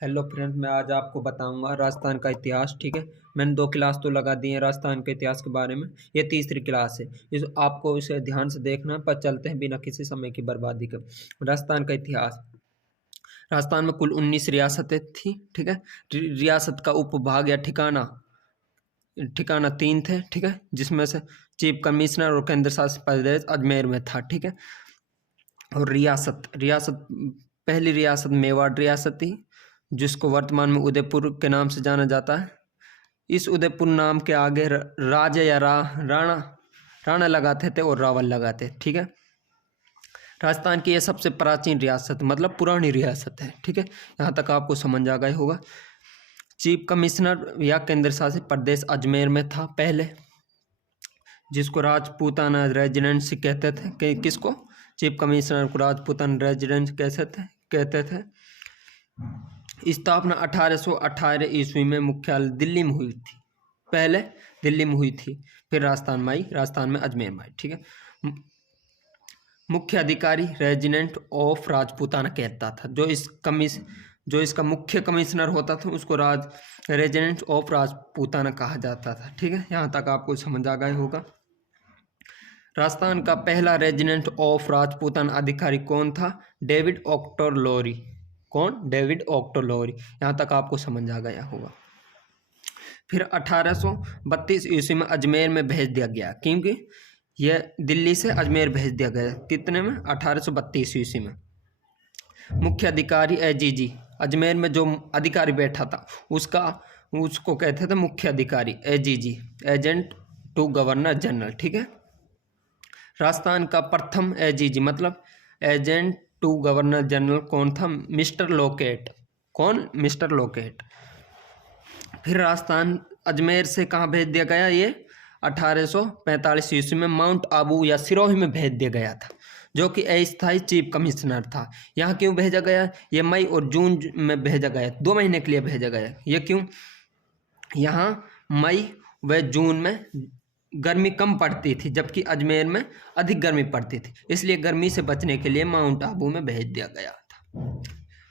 Hello friends, मैं आज आपको बताऊंगा राजस्थान का इतिहास। ठीक है, मैंने 2 क्लास तो लगा दी है राजस्थान के इतिहास के बारे में। ये तीसरी क्लास है। इस आपको इसे ध्यान से देखना है। पर चलते हैं बिना किसी समय की बर्बादी के। राजस्थान का इतिहास। राजस्थान में कुल 19 रियासतें थी। ठीक है, रियासत का उपभाग या ठिकाना ठिकाना 3 थे। ठीक है, जिसमें से चीफ कमिश्नर और केंद्र शासित प्रदेश अजमेर में था। ठीक है, और रियासत रियासत पहली रियासत मेवाड़ रियासत थी, जिसको वर्तमान में उदयपुर के नाम से जाना जाता है। इस उदयपुर नाम के आगे राजा या राणा राणा लगाते थे और रावल लगाते। ठीक है, राजस्थान की यह सबसे प्राचीन रियासत मतलब पुरानी रियासत है। ठीक है, यहाँ तक आपको समझ आ गया होगा। चीफ कमिश्नर या केंद्र शासित प्रदेश अजमेर में था पहले, जिसको राजपूताना रेजिडेंसी कहते थे। किसको? चीफ कमिश्नर को राजपूताना रेजिडेंसी कहते थे। स्थापना 1818 ईस्वी में मुख्यालय दिल्ली में हुई थी। पहले दिल्ली में हुई थी, फिर राजस्थान में आई, राजस्थान में अजमेर में आई। ठीक है, मुख्य अधिकारी रेजिडेंट ऑफ राजपूताना कहता था। जो इसका मुख्य कमिश्नर होता था उसको रेजिडेंट ऑफ राजपूताना कहा जाता था। ठीक है, यहाँ तक आपको समझ आ गया होगा। राजस्थान का पहला रेजिडेंट ऑफ राजपूताना अधिकारी कौन था? डेविड ऑक्टरलोरी। कौन? डेविड ऑक्टरलोरी। यहाँ तक आपको समझ आ गया होगा। फिर 1832 ईस्वी में अजमेर में भेज दिया गया, क्योंकि यह दिल्ली से अजमेर भेज दिया गया। कितने में? 1832 ईस्वी में। मुख्य अधिकारी एजीजी, अजमेर में जो अधिकारी बैठा था उसको कहते थे मुख्य अधिकारी, AGG, agent to governor general. ठीक है, राजस्थान का प्रथम एजीजी मतलब एजेंट टू गवर्नर जनरल कौन था? Mister Lockett. कौन? Mister Lockett. फिर राजस्थान अजमेर से कहाँ भेज दिया गया? ये 1845 ईस्वी में माउंट आबू या सिरोही में भेज दिया गया था, जो कि अस्थायी चीफ कमिश्नर था। यहाँ क्यों भेजा गया? ये मई और जून में भेजा गया, 2 महीने के लिए भेजा गया। ये क्यों? यहाँ मई व जून में गर्मी कम पड़ती थी, जबकि अजमेर में अधिक गर्मी पड़ती थी, इसलिए गर्मी से बचने के लिए माउंट आबू में भेज दिया गया था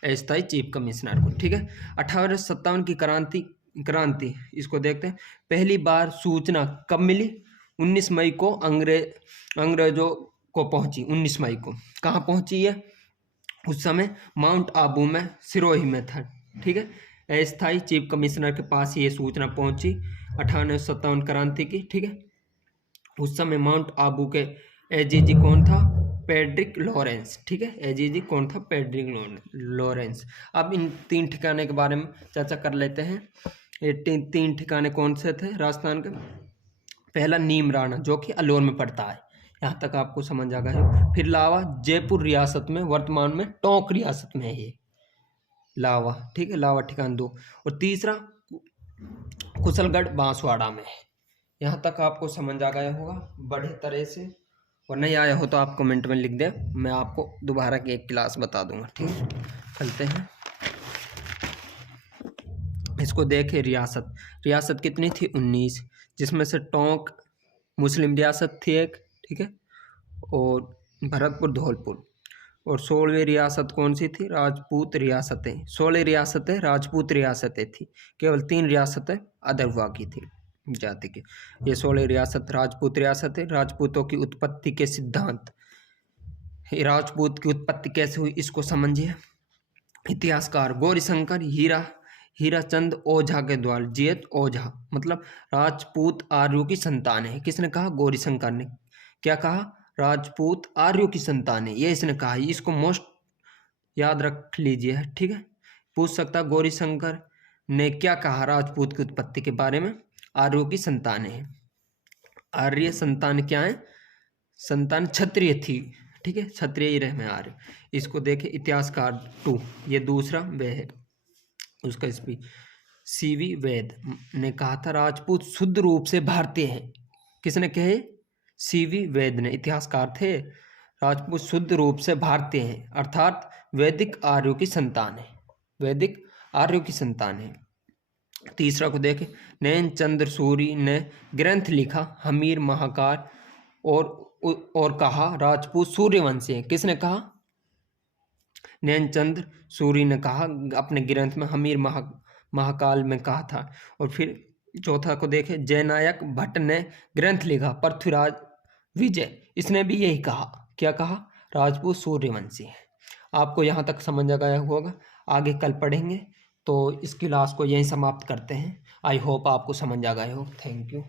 अस्थायी चीफ कमिश्नर को। ठीक है, 1857 की क्रांति इसको देखते हैं। पहली बार सूचना कब मिली? 19 मई को अंग्रेजों को पहुंची। 19 मई को कहाँ पहुंची है? उस समय माउंट आबू में, सिरोही में था। ठीक है, अस्थायी चीफ कमिश्नर के पास ये सूचना पहुंची 1857 क्रांति की। ठीक है, उस समय माउंट आबू के एजीजी कौन था? पेड्रिक लॉरेंस। ठीक है, एजीजी कौन था? पेड्रिक लॉरेंस। अब इन 3 ठिकाने के बारे में चर्चा कर लेते हैं। ये 3 ठिकाने कौन से थे राजस्थान के? पहला नीमराना, जो कि अलवर में पड़ता है। यहाँ तक आपको समझ आ गया। फिर लावा, जयपुर रियासत में, वर्तमान में टोंक रियासत में है ये लावा। ठीक है, लावा ठिकाना 2। और तीसरा कुशलगढ़ बांसवाड़ा में है। यहाँ तक आपको समझ आ गया होगा बड़े तरह से, और नहीं आया हो तो आप कमेंट में लिख दें, मैं आपको दोबारा की एक क्लास बता दूंगा। ठीक है, चलते हैं। इसको देखें। रियासत कितनी थी? 19, जिसमें से टोंक मुस्लिम रियासत थी एक। ठीक है, और भरतपुर, धौलपुर। और 16वीं रियासत कौन सी थी? राजपूत रियासतें। 16 रियासतें राजपूत रियासतें थी, केवल 3 रियासतें अदर हुआ की थी जाति के। ये 16 रियासत राजपूत रियासतें। राजपूतों की उत्पत्ति के सिद्धांत। राजपूत की उत्पत्ति कैसे हुई इसको समझिए। इतिहासकार गौरीशंकर हीराचंद ओझा के द्वारा, जीएच ओझा मतलब राजपूत आर्यों की संतान है। किसने कहा? गौरीशंकर ने। क्या कहा? राजपूत आर्यों की संतान है, ये इसने कहा। इसको मोस्ट याद रख लीजिए। ठीक है, पूछ सकता गौरीशंकर ने क्या कहा राजपूत की उत्पत्ति के बारे में? आर्यों की संतान है। आर्य संतान क्या है? संतान क्षत्रिय थी। ठीक है, क्षत्रिय ही रहे में आर्य। इसको देखे। इतिहासकार 2, ये दूसरा वह है उसका स्पीच। सीवी वैद ने कहा था राजपूत शुद्ध रूप से भारतीय हैं। किसने कहे? सीवी वैद ने, इतिहासकार थे। राजपूत शुद्ध रूप से भारतीय हैं, अर्थात वैदिक आर्यों की संतान है। वैदिक आर्यों की संतान है। तीसरा को देखें। नैन चंद्र सूरी ने ग्रंथ लिखा हमीर महाकार और कहा राजपूत सूर्यवंशी है। किसने कहा? नैनचंद्र सूरी ने कहा अपने ग्रंथ में, हमीर महाकाल में कहा था। और फिर चौथा को देखें, जयनायक भट्ट ने ग्रंथ लिखा पृथ्वीराज विजय, इसने भी यही कहा, क्या कहा, राजपूत सूर्यवंशी है। आपको यहाँ तक समझ आ गया होगा, आगे कल पढ़ेंगे। तो इस क्लास को यहीं समाप्त करते हैं। आई होप आपको समझ आ गया हो। Thank you.